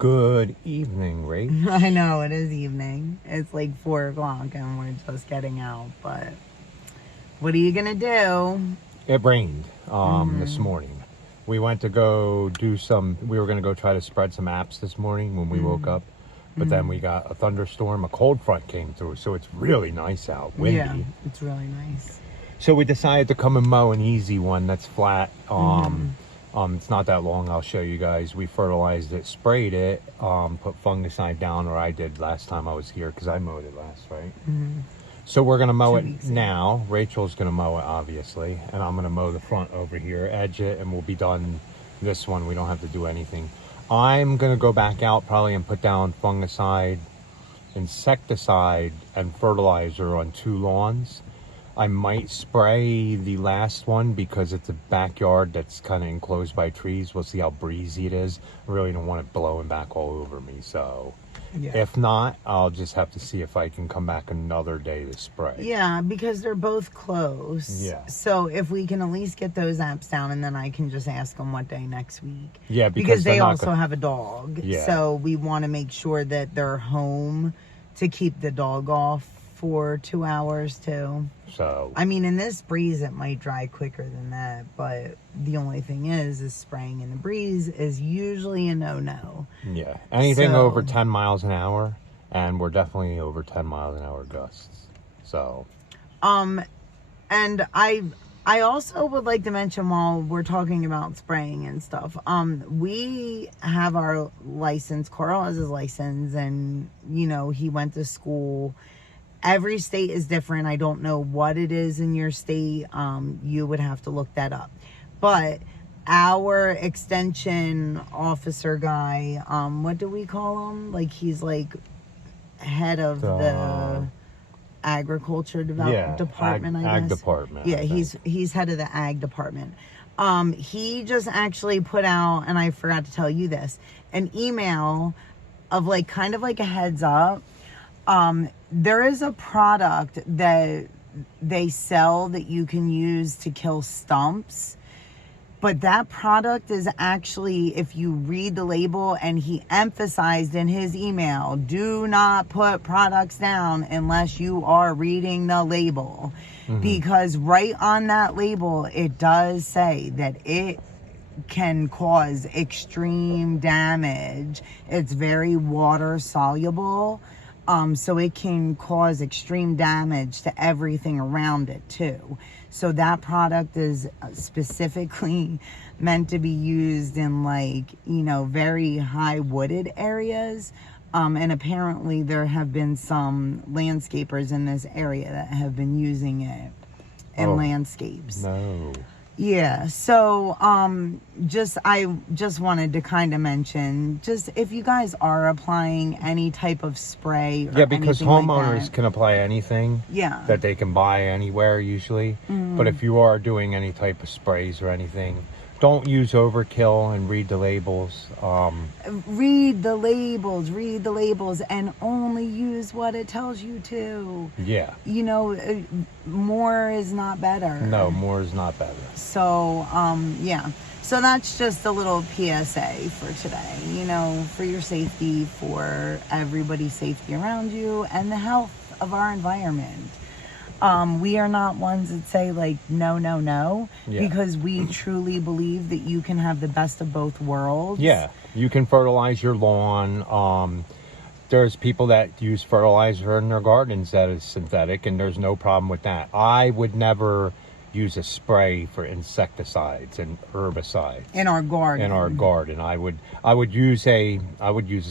Good evening, Rach. I know, it is evening. It's like 4 o'clock and we're just getting out, but what are you gonna do? It rained this morning. We went to go do we were going to go try to spread some apps this morning when we woke up, but then we got a thunderstorm, a cold front came through, so it's really nice out, windy. Yeah, it's really nice. So we decided to come and mow an easy one that's flat. It's not that long. I'll show you guys. We fertilized it, sprayed it, put fungicide down, or I did last time I was here because I mowed it last, right? So we're going to mow it now. Rachel's going to mow it, obviously, and I'm going to mow the front over here, edge it, and we'll be done this one. We don't have to do anything. I'm going to go back out probably and put down fungicide, insecticide, and fertilizer on 2 lawns. I might spray the last one because it's a backyard that's kind of enclosed by trees. We'll see how breezy it is. I really don't want it blowing back all over me. So if not, I'll just have to see if I can come back another day to spray. Yeah, because they're both close. Yeah. So if we can at least get those apps down, and then I can just ask them what day next week. Yeah, because they also have a dog. Yeah. So we want to make sure that they're home to keep the dog off for 2 hours too. So I mean, in this breeze it might dry quicker than that, but the only thing is spraying in the breeze is usually a no-no. Yeah, anything over 10 miles an hour, and we're definitely over 10 miles an hour gusts. So and I also would like to mention, while we're talking about spraying and stuff, we have our license. Carl has his license, and you know, he went to school. Every state is different. I don't know what it is in your state. You would have to look that up. But our extension officer guy, what do we call him? Like, he's like head of the agriculture department, I guess. Ag department. Yeah, he's head of the ag department. He just actually put out, and I forgot to tell you this, an email of like kind of like a heads up. There is a product that they sell that you can use to kill stumps, but that product is actually, if you read the label, and he emphasized in his email, do not put products down unless you are reading the label, because right on that label it does say that it can cause extreme damage. It's very water soluble. So it can cause extreme damage to everything around it too. So that product is specifically meant to be used in, like, you know, very high wooded areas. And apparently there have been some landscapers in this area that have been using it in landscapes. No. Yeah, so I just wanted to kind of mention, just if you guys are applying any type of spray or because homeowners like can apply anything that they can buy anywhere usually. But if you are doing any type of sprays or anything, don't use overkill, and read the labels. Read the labels, and only use what it tells you to. Yeah. You know, more is not better. No, more is not better. So, yeah. So that's just a little PSA for today, you know, for your safety, for everybody's safety around you, and the health of our environment. We are not ones that say like no, because we truly believe that you can have the best of both worlds. Yeah, you can fertilize your lawn. There's people that use fertilizer in their gardens that is synthetic, and there's no problem with that. I would never use a spray for insecticides and herbicides in our garden. I would use a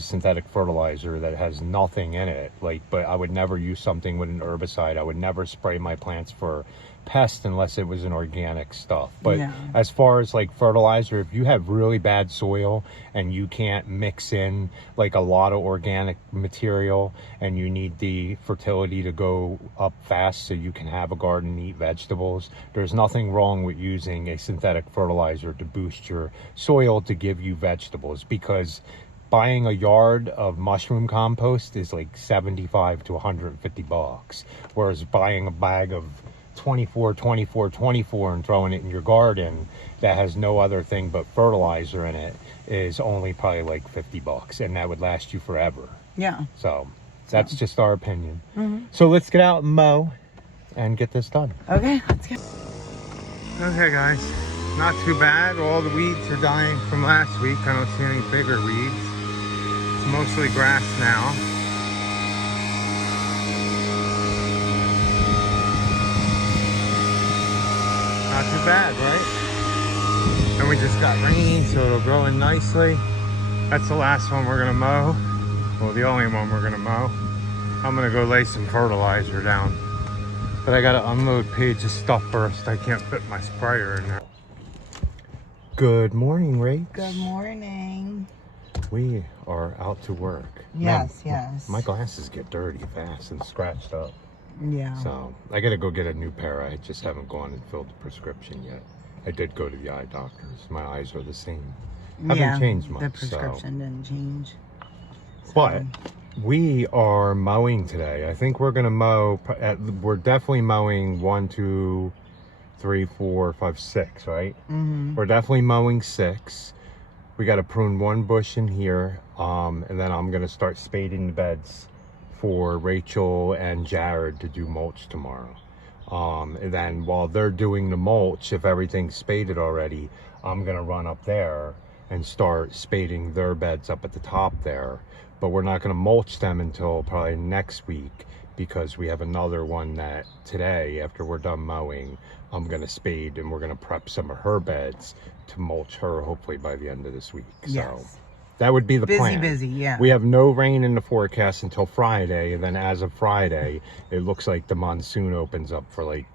synthetic fertilizer that has nothing in it, but I would never use something with an herbicide. I would never spray my plants for pests unless it was an organic stuff. But as far as like fertilizer, if you have really bad soil and you can't mix in like a lot of organic material, and you need the fertility to go up fast so you can have a garden and eat vegetables, there's nothing wrong with using a synthetic fertilizer to boost your soil to give you vegetables, because buying a yard of mushroom compost is like $75 to $150, whereas buying a bag of 24 and throwing it in your garden that has no other thing but fertilizer in it is only probably like $50, and that would last you forever. Yeah. So that's just our opinion. So let's get out and mow and get this done. Okay, let's go. Okay guys, not too bad. All the weeds are dying from last week. I don't see any bigger weeds. It's mostly grass now. Not too bad, right? And we just got rain, so it'll grow in nicely. That's the last one we're gonna mow. Well, the only one we're gonna mow. I'm gonna go lay some fertilizer down. But I gotta unload Paige's stuff first. I can't fit my sprayer in there. Good morning, Rach. Good morning. We are out to work. Yes, Man, yes. My glasses get dirty fast and scratched up. Yeah. So I gotta go get a new pair. I just haven't gone and filled the prescription yet. I did go to the eye doctors. My eyes are the same. Haven't changed much. The prescription didn't change. But we are mowing today. I think we're gonna mow. We're definitely mowing 1, 2, 3, 4, 5, 6. Right? We're definitely mowing 6. We got to prune 1 bush in here, and then I'm gonna start spading the beds for Rachel and Jared to do mulch tomorrow. And then while they're doing the mulch, if everything's spaded already, I'm gonna run up there and start spading their beds up at the top there. But we're not gonna mulch them until probably next week, because we have another one that today, after we're done mowing, I'm gonna spade, and we're gonna prep some of her beds to mulch her hopefully by the end of this week. Yes. So that would be the plan. Busy, yeah. We have no rain in the forecast until Friday, and then as of Friday, it looks like the monsoon opens up for like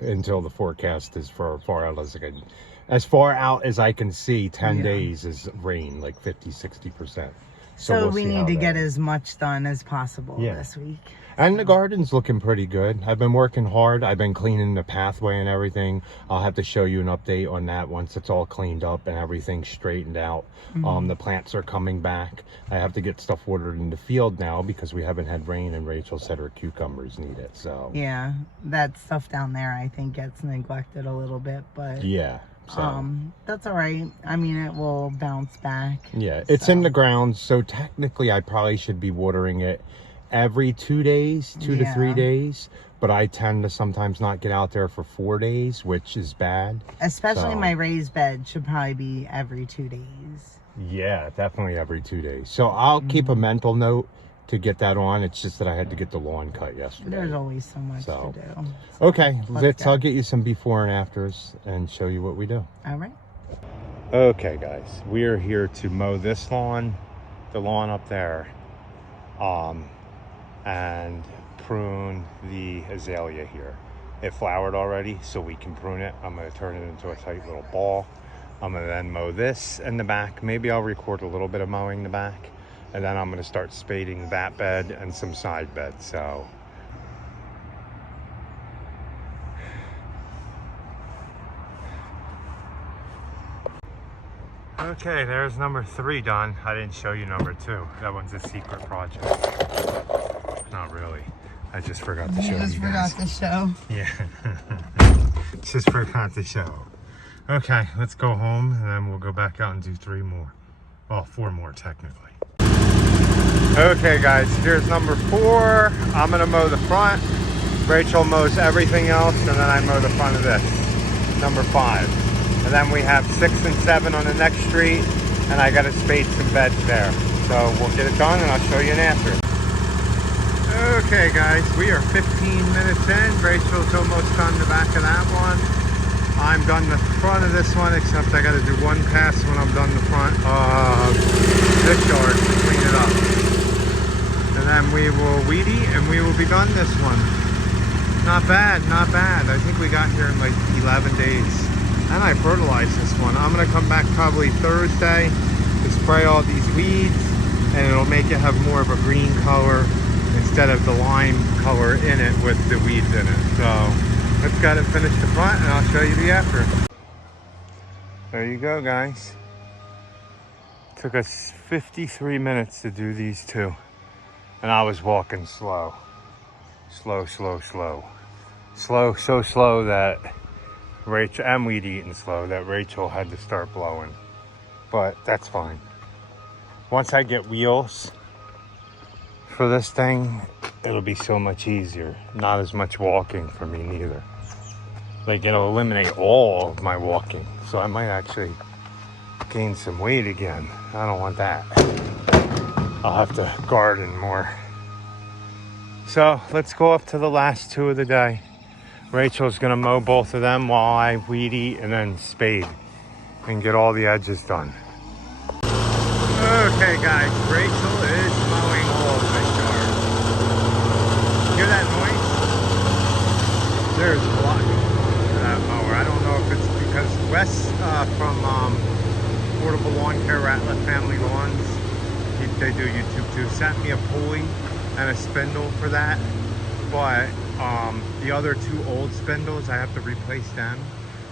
until the forecast is for as far out as I can see. 10 days is rain, like 50-60%. So we'll we see need how to that get is. as much done as possible this week. And the garden's looking pretty good. I've been working hard. I've been cleaning the pathway and everything. I'll have to show you an update on that once it's all cleaned up and everything straightened out. The plants are coming back. I have to get stuff watered in the field now because we haven't had rain, and Rachel said her cucumbers need it. So yeah, that stuff down there I think gets neglected a little bit, but yeah. So that's all right. I mean, it will bounce back. Yeah, it's in the ground, so technically I probably should be watering it every 2 days, 2 to 3 days, but I tend to sometimes not get out there for 4 days, which is bad. Especially my raised bed should probably be every 2 days. Yeah, definitely every 2 days. So I'll keep a mental note to get that on. It's just that I had to get the lawn cut yesterday. There's always so much to do. Okay, I'll get you some before and afters and show you what we do. All right. Okay, guys, we are here to mow this lawn, the lawn up there, and prune the azalea here. It flowered already, so we can prune it. I'm going to turn it into a tight little ball. I'm going to then mow this in the back. Maybe I'll record a little bit of mowing the back, and then I'm going to start spading that bed and some side beds. So okay, there's number 3 done. I didn't show you number 2. That one's a secret project. Not really. I just forgot to show you. Just forgot to show. Yeah. Just forgot to show. Okay, let's go home, and then we'll go back out and do 3 more. Well, 4 more technically. Okay guys, here's number 4. I'm gonna mow the front. Rachel mows everything else, and then I mow the front of this. Number 5. And then we have 6 and 7 on the next street, and I gotta spade some beds there. So we'll get it done, and I'll show you an after. Okay guys, we are 15 minutes in. Rachel's almost done the back of that one. I'm done the front of this one, except I gotta do 1 pass when I'm done the front of this yard to clean it up. And then we will weed eat, and we will be done this one. Not bad, not bad. I think we got here in like 11 days. And I fertilized this one. I'm gonna come back probably Thursday to spray all these weeds, and it'll make it have more of a green color instead of the lime color in it with the weeds in it. So let's get it finished the front, and I'll show you the after. There you go, guys. Took us 53 minutes to do these 2. And I was walking slow. Slow, slow, slow. Slow, so slow that Rachel, and weed eating slow, that Rachel had to start blowing but that's fine. Once I get wheels for this thing, it'll be so much easier. Not as much walking for me neither. Like, it'll eliminate all of my walking. So I might actually gain some weight again. I don't want that. I'll have to garden more. So let's go up to the last two of the day. Rachel's gonna mow both of them while I weed eat and then spade and get all the edges done. Okay guys, Rachel is mowing all of this yard. Hear that noise? There's a lot to that mower. I don't know if it's because Wes from Portable Lawn Care, Ratliff Family Lawns, they do YouTube too, sent me a pulley and a spindle for that. But the other two old spindles, I have to replace them.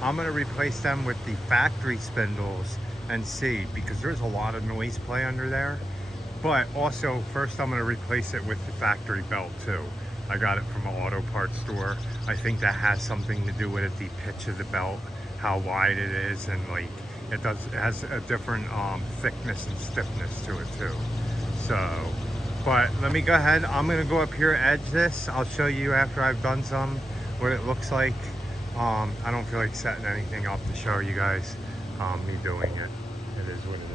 I'm gonna replace them with the factory spindles and see, because there's a lot of noise play under there. But also, first I'm gonna replace it with the factory belt too. I got it from an auto parts store. I think that has something to do with it, the pitch of the belt, how wide it is, and like it has a different thickness and stiffness to it too. So, but let me go ahead. I'm gonna go up here, edge this. I'll show you after I've done some what it looks like. I don't feel like setting anything up to show you guys me doing it. It is what it is.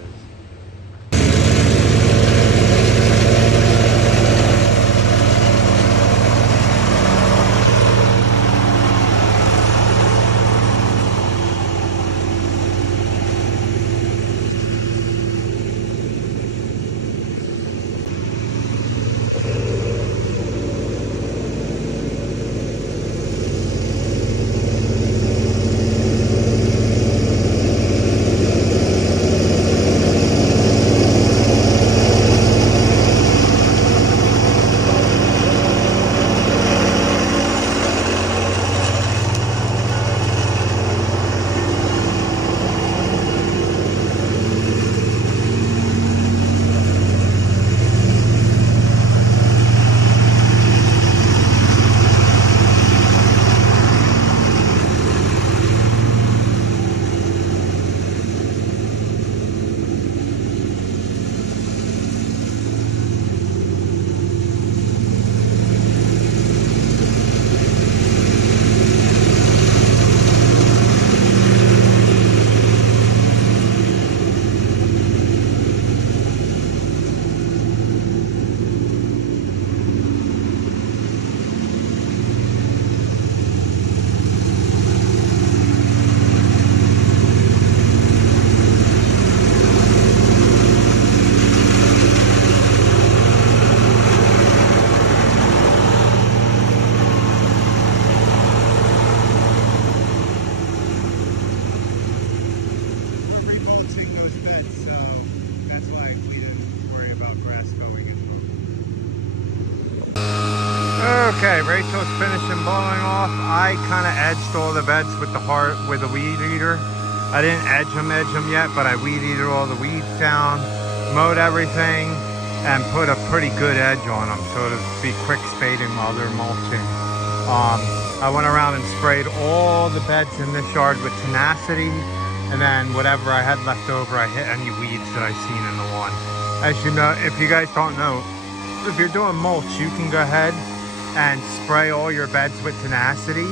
Okay, Rachel's finishing blowing off. I kind of edged all the beds with the weed eater. I didn't edge them yet, but I weed eated all the weeds down, mowed everything, and put a pretty good edge on them so it'll be quick spading while they're mulching. I went around and sprayed all the beds in this yard with tenacity, and then whatever I had left over, I hit any weeds that I seen in the lawn. As you know, if you guys don't know, if you're doing mulch, you can go ahead and spray all your beds with tenacity.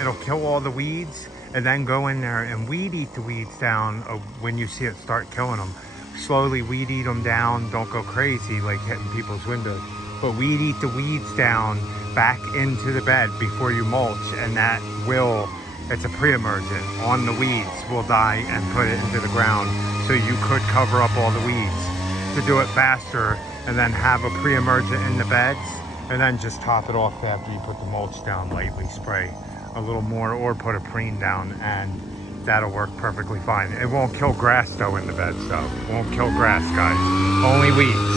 It'll kill all the weeds, and then go in there and weed eat the weeds down when you see it start killing them. Slowly weed eat them down. Don't go crazy like hitting people's windows, but weed eat the weeds down back into the bed before you mulch, and that will, it's a pre-emergent on the weeds, will die and put it into the ground. So you could cover up all the weeds to do it faster, and then have a pre-emergent in the beds, and then just top it off after you put the mulch down. Lightly spray a little more, or put a preen down, and that'll work perfectly fine. It won't kill grass though in the beds though. It won't kill grass, guys. Only weeds.